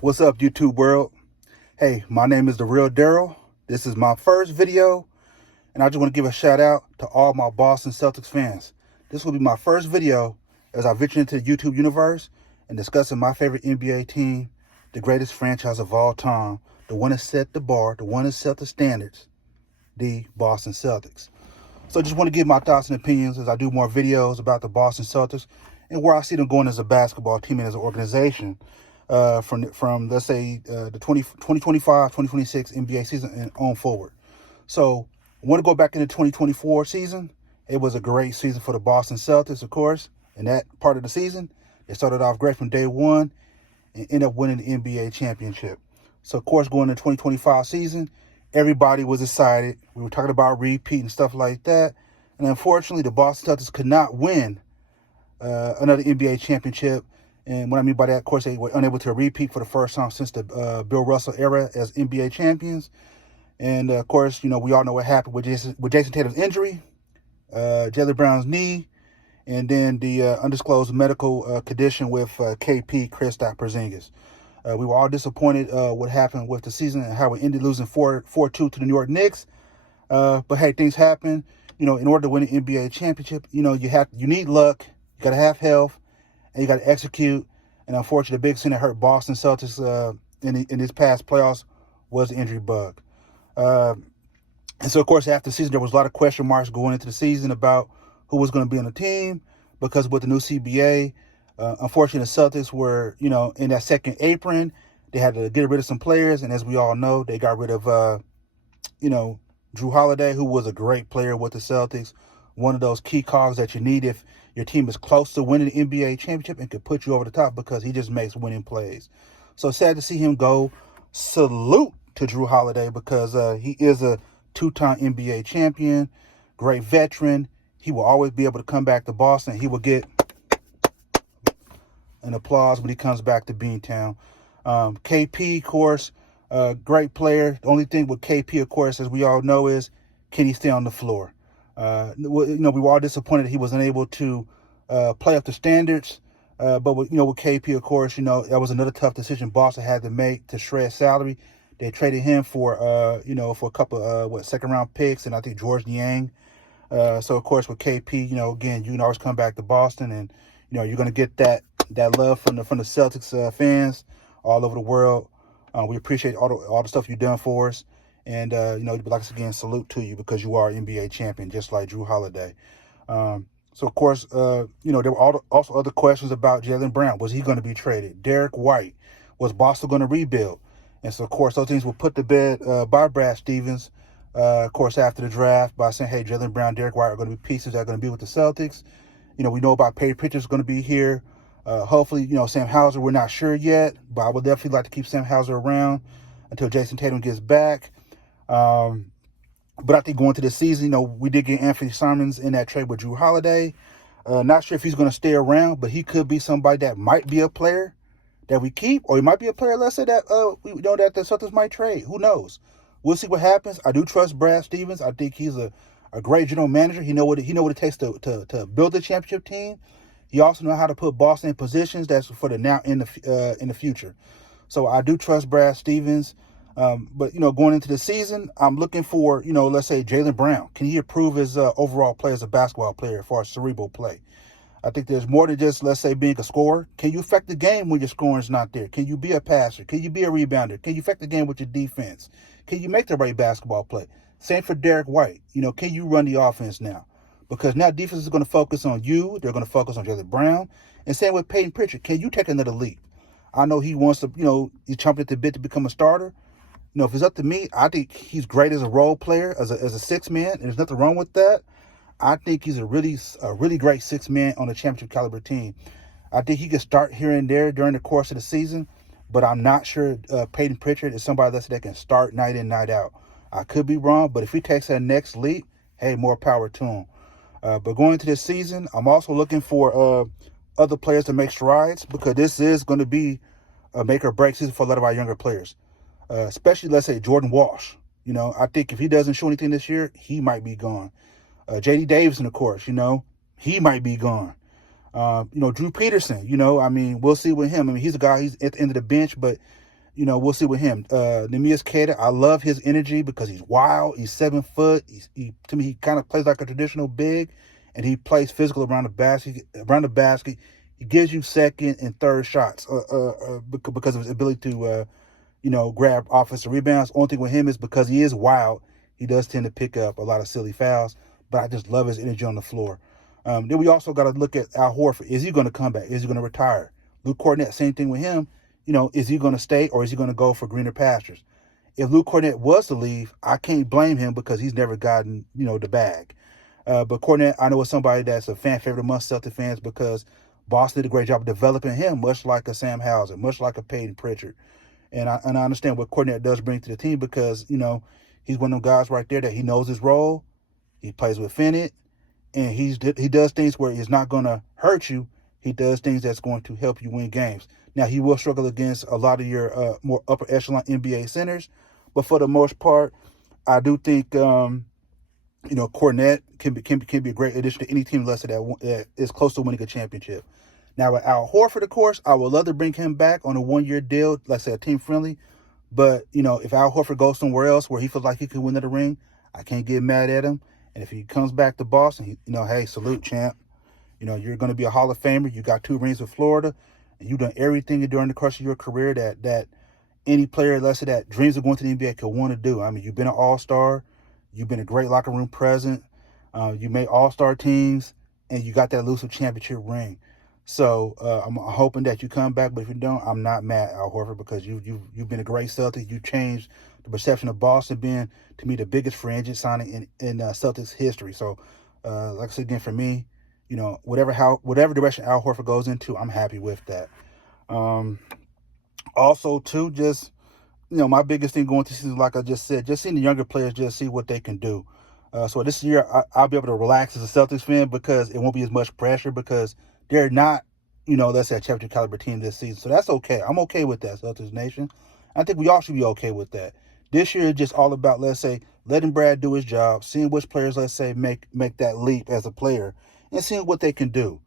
What's up, YouTube world? Hey, my name is The Real Daryl. This is my first video, and I just want to give a shout out to all my Boston Celtics fans. This will be my first video as I venture into the YouTube universe and discussing my favorite NBA team, the greatest franchise of all time, the one that set the bar, the one that set the standards, the Boston Celtics. So I just want to give my thoughts and opinions as I do more videos about the Boston Celtics and where I see them going as a basketball team and as an organization from let's say the 2025-2026 NBA season and on forward. So I want to go back into 2024 season. It was a great season for the Boston Celtics, of course. In that part of the season, they started off great from day one and ended up winning the NBA championship. So, of course, going into 2025 season, everybody was excited. We were talking about repeat and stuff like that. And unfortunately, the Boston Celtics could not win another NBA championship. And what I mean by that, of course, they were unable to repeat for the first time since the Bill Russell era as NBA champions. And, of course, we all know what happened with Jayson Tatum's injury, Jaylen Brown's knee, and then the undisclosed medical condition with KP, Kristaps Porzingis. We were all disappointed what happened with the season and how it ended, losing 4-2 to the New York Knicks. But hey, things happen. In order to win an NBA championship, you need luck, you got to have health, and you got to execute. And unfortunately, the big thing that hurt Boston Celtics in this past playoffs was the injury bug. And so, of course, after the season, there was a lot of question marks going into the season about who was going to be on the team because with the new CBA, unfortunately, the Celtics were, in that second apron. They had to get rid of some players, and as we all know, they got rid of, Jrue Holiday, who was a great player with the Celtics, one of those key cogs that you need if your team is close to winning the NBA championship and could put you over the top because he just makes winning plays. So sad to see him go. Salute to Jrue Holiday because he is a two-time NBA champion, great veteran. He will always be able to come back to Boston. He will get an applause when he comes back to Beantown. KP, of course, great player. The only thing with KP, of course, as we all know, is can he stay on the floor? We were all disappointed that he wasn't able to play up to standards. But with KP, of course, that was another tough decision Boston had to make to shred salary. They traded him for for a couple second round picks and I think George Niang. So of course with KP, again, you can always come back to Boston and you're gonna get that love from the Celtics fans all over the world. We appreciate all the stuff you've done for us. And, like again, salute to you because you are NBA champion, just like Jrue Holiday. So, of course, there were also other questions about Jaylen Brown. Was he going to be traded? Derek White. Was Boston going to rebuild? And so, of course, those things were put to bed by Brad Stevens, of course, after the draft by saying, hey, Jaylen Brown, Derek White are going to be pieces that are going to be with the Celtics. We know about Peyton Pritchard's going to be here. Hopefully, Sam Hauser, we're not sure yet, but I would definitely like to keep Sam Hauser around until Jayson Tatum gets back. But I think going to the season, we did get Anthony Simons in that trade with Jrue Holiday. Not sure if he's going to stay around, but he could be somebody that might be a player that we keep, or he might be a player, let's say, that that the Celtics might trade. Who knows? We'll see what happens. I do trust Brad Stevens. I think he's a great general manager. He know what it takes to build a championship team. He also knows how to put Boston in positions that's for the now in the future. So I do trust Brad Stevens. But, going into the season, I'm looking for, let's say Jaylen Brown. Can he improve his overall play as a basketball player as far as cerebral play? I think there's more than just, let's say, being a scorer. Can you affect the game when your scoring is not there? Can you be a passer? Can you be a rebounder? Can you affect the game with your defense? Can you make the right basketball play? Same for Derek White. Can you run the offense now? Because now defense is going to focus on you. They're going to focus on Jaylen Brown. And same with Peyton Pritchard. Can you take another leap? I know he wants to, he's chomping at the bit to become a starter. If it's up to me, I think he's great as a role player, as a six man, and there's nothing wrong with that. I think he's a really great six man on a championship caliber team. I think he could start here and there during the course of the season, but I'm not sure Peyton Pritchard is somebody that can start night in, night out. I could be wrong, but if he takes that next leap, hey, more power to him. But going into this season, I'm also looking for other players to make strides because this is going to be a make or break season for a lot of our younger players. Especially, let's say, Jordan Walsh. I think if he doesn't show anything this year, he might be gone. J.D. Davidson, of course, he might be gone. Drew Peterson, we'll see with him. He's a guy, he's at the end of the bench, but we'll see with him. Neemias Queta, I love his energy because he's wild. He's 7 foot. To me, he kind of plays like a traditional big, and he plays physical around the basket. He gives you second and third shots because of his ability to grab offensive rebounds. Only thing with him is because he is wild, he does tend to pick up a lot of silly fouls. But I just love his energy on the floor. Then we also got to look at Al Horford. Is he going to come back? Is he going to retire? Luke Cornett, same thing with him. Is he going to stay or is he going to go for greener pastures? If Luke Cornett was to leave, I can't blame him because he's never gotten, the bag. But Cornett, I know is somebody that's a fan favorite among Celtic fans because Boston did a great job of developing him, much like a Sam Hauser, much like a Peyton Pritchard. And I understand what Cornett does bring to the team because, he's one of them guys right there that he knows his role. He plays within it. And he does things where he's not going to hurt you. He does things that's going to help you win games. Now, he will struggle against a lot of your more upper echelon NBA centers. But for the most part, I do think, Cornett can be a great addition to any team that is close to winning a championship. Now, with Al Horford, of course, I would love to bring him back on a 1-year deal, let's say a team friendly. But, if Al Horford goes somewhere else where he feels like he can win the ring, I can't get mad at him. And if he comes back to Boston, hey, salute, champ. You're going to be a Hall of Famer. You got 2 rings with Florida. And you've done everything during the course of your career that any player, let's say, that dreams of going to the NBA could want to do. I mean, you've been an all-star. You've been a great locker room presence. You made all-star teams. And you got that elusive championship ring. So I'm hoping that you come back. But if you don't, I'm not mad, Al Horford, because you've been a great Celtic. You changed the perception of Boston being, to me, the biggest free agent signing in Celtics history. So, like I said again, for me, whatever direction Al Horford goes into, I'm happy with that. Also, too, just my biggest thing going to season, like I just said, just seeing the younger players just see what they can do. So this year, I'll be able to relax as a Celtics fan because it won't be as much pressure because they're not, let's say a championship caliber team this season. So that's okay. I'm okay with that, Celtics Nation. I think we all should be okay with that. This year is just all about, let's say, letting Brad do his job, seeing which players, let's say, make that leap as a player, and seeing what they can do.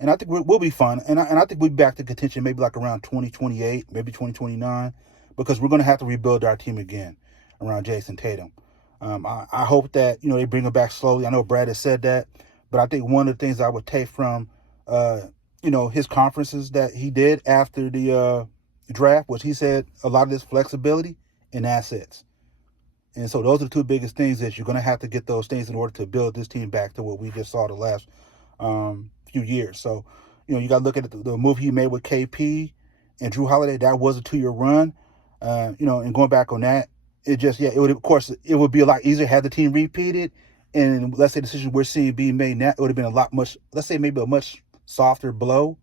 And I think we'll be fun. And I think we'll be back to contention maybe like around 2028, maybe 2029, because we're going to have to rebuild our team again around Jayson Tatum. I hope that, they bring him back slowly. I know Brad has said that, but I think one of the things I would take from, his conferences that he did after the draft was he said a lot of this flexibility and assets. And so those are the 2 biggest things that you're going to have to get those things in order to build this team back to what we just saw the last few years. So, you got to look at the move he made with KP and Drew Holiday. That was a 2-year run. And going back on that, it would be a lot easier had the team repeated. And let's say the decision we're seeing being made now, it would have been maybe a much softer blow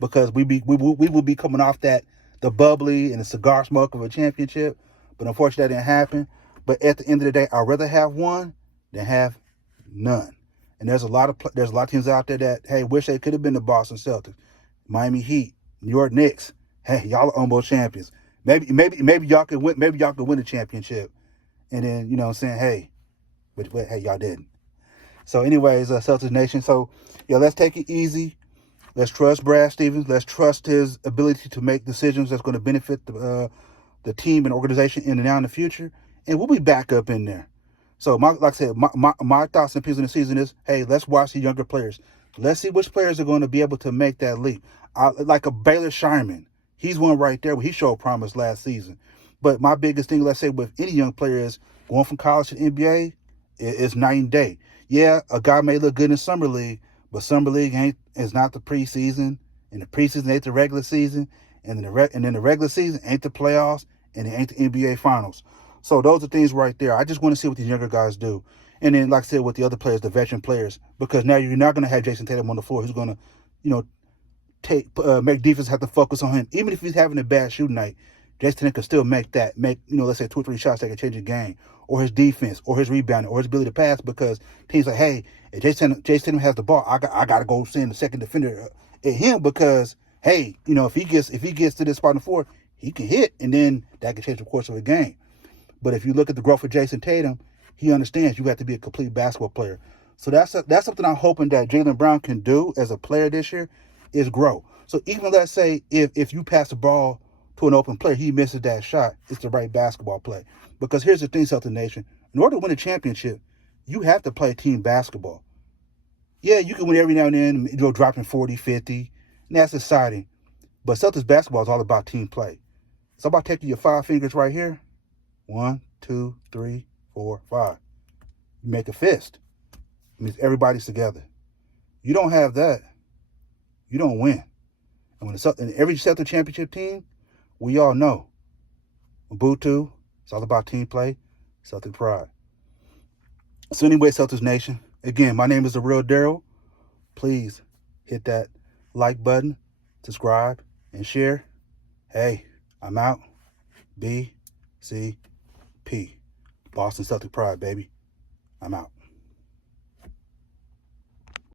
because we would be coming off the bubbly and the cigar smoke of a championship. But unfortunately, that didn't happen. But at the end of the day, I'd rather have one than have none. And there's a lot of teams out there that, hey, wish they could have been the Boston Celtics, Miami Heat, New York Knicks. Hey, y'all are almost champions. Maybe y'all could win. Maybe y'all could win a championship. And then saying, hey, but hey, y'all didn't. So, anyways, Celtics Nation. So, let's take it easy. Let's trust Brad Stevens. Let's trust his ability to make decisions that's going to benefit the team and organization in and out in the future. And we'll be back up in there. So, like I said, my thoughts and opinions on the season is, hey, let's watch the younger players. Let's see which players are going to be able to make that leap. Like a Baylor Shireman. He's one right there where he showed promise last season. But my biggest thing, let's say, with any young player is going from college to NBA is night and day. Yeah, a guy may look good in Summer League, but Summer League is not the preseason, and the preseason ain't the regular season, and then the regular season ain't the playoffs, and it ain't the NBA Finals. So those are things right there. I just want to see what these younger guys do. And then, like I said, with the other players, the veteran players, because now you're not going to have Jayson Tatum on the floor who's going to, make defense have to focus on him. Even if he's having a bad shooting night, Jayson Tatum can still make, let's say 2 or 3 shots that can change the game, or his defense, or his rebounding, or his ability to pass, because teams like, hey, if Jayson Tatum has the ball, I got to go send the second defender at him because, hey, if he gets to this spot on the floor, he can hit, and then that can change the course of a game. But if you look at the growth of Jayson Tatum, he understands you have to be a complete basketball player. So that's something I'm hoping that Jaylen Brown can do as a player this year is grow. So even let's say if you pass the ball to an open player, he misses that shot. It's the right basketball play. Because here's the thing, Celtics Nation. In order to win a championship, you have to play team basketball. Yeah, you can win every now and then, dropping 40, 50, and that's exciting. But Celtics basketball is all about team play. It's about taking your 5 fingers right here. 1, 2, 3, 4, 5. You make a fist. It means everybody's together. You don't have that, you don't win. And every Celtics championship team, we all know, Ubuntu, it's all about team play, Celtic pride. So anyway, Celtics Nation, again, my name is The Real Daryl. Please hit that like button, subscribe, and share. Hey, I'm out. BCP. Boston Celtic pride, baby. I'm out.